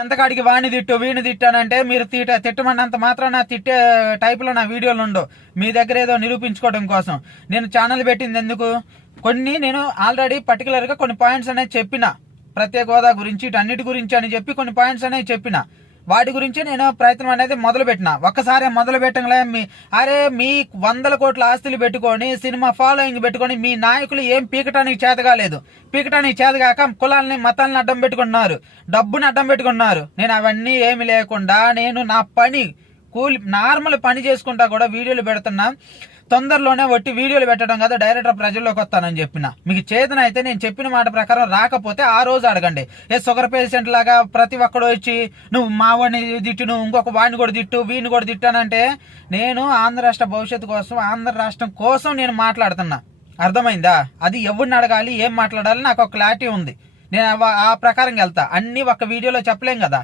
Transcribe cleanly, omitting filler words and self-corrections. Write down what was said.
ఎంతకాడికి వాణి తిట్టు వీణి తిట్టానంటే మీరు తిట్టమన్నంత మాత్రం తిట్టే టైపులో నా వీడియోలు ఉండవు. మీ దగ్గర ఏదో నిరూపించుకోవడం కోసం నేను ఛానల్ పెట్టింది ఎందుకు? నేను ఆల్రెడీ పర్టికులర్గా కొన్ని పాయింట్స్ అనేది చెప్పిన, ప్రత్యేక హోదా గురించి ఇటన్నిటి గురించి అని చెప్పి కొన్ని పాయింట్స్ అనేవి చెప్పిన. వాటి గురించి నేను ప్రయత్నం అనేది మొదలు పెట్టిన. ఒక్కసారి మొదలు పెట్టంలే మీ 100 కోట్ల ఆస్తులు పెట్టుకొని సినిమా ఫాలోయింగ్ పెట్టుకొని మీ నాయకులు ఏం పీకటానికి చేతగాలేదు. పీకటానికి చేతగాక కులాలని మతాలను అడ్డం పెట్టుకున్నారు, డబ్బుని అడ్డం పెట్టుకున్నారు. నేను అవన్నీ ఏమి లేకుండా నేను నా పని నార్మల్ పని చేసుకుంటా కూడా వీడియోలు పెడుతున్నా. తొందరలోనే ఒట్టి వీడియోలు పెట్టడం కదా డైరెక్టర్ ప్రజల్లోకి వస్తానని చెప్పిన. మీకు చేతన అయితే నేను చెప్పిన మాట ప్రకారం రాకపోతే ఆ రోజు అడగండి. షుగర్ పేషెంట్ లాగా ప్రతి ఒక్కడు వచ్చి నువ్వు మా వాడిని తిట్టు, నువ్వు ఇంకొక వాడిని కూడా తిట్టు, వీడిని కూడా తిట్టానంటే నేను ఆంధ్ర రాష్ట్ర భవిష్యత్తు కోసం, ఆంధ్ర రాష్ట్రం కోసం నేను మాట్లాడుతున్నా. అర్థమైందా? అది ఎవరిని అడగాలి, ఏం మాట్లాడాలి నాకు ఒక క్లారిటీ ఉంది. నేను ఆ ప్రకారం వెళ్తా. అన్ని ఒక్క వీడియోలో చెప్పలేం కదా.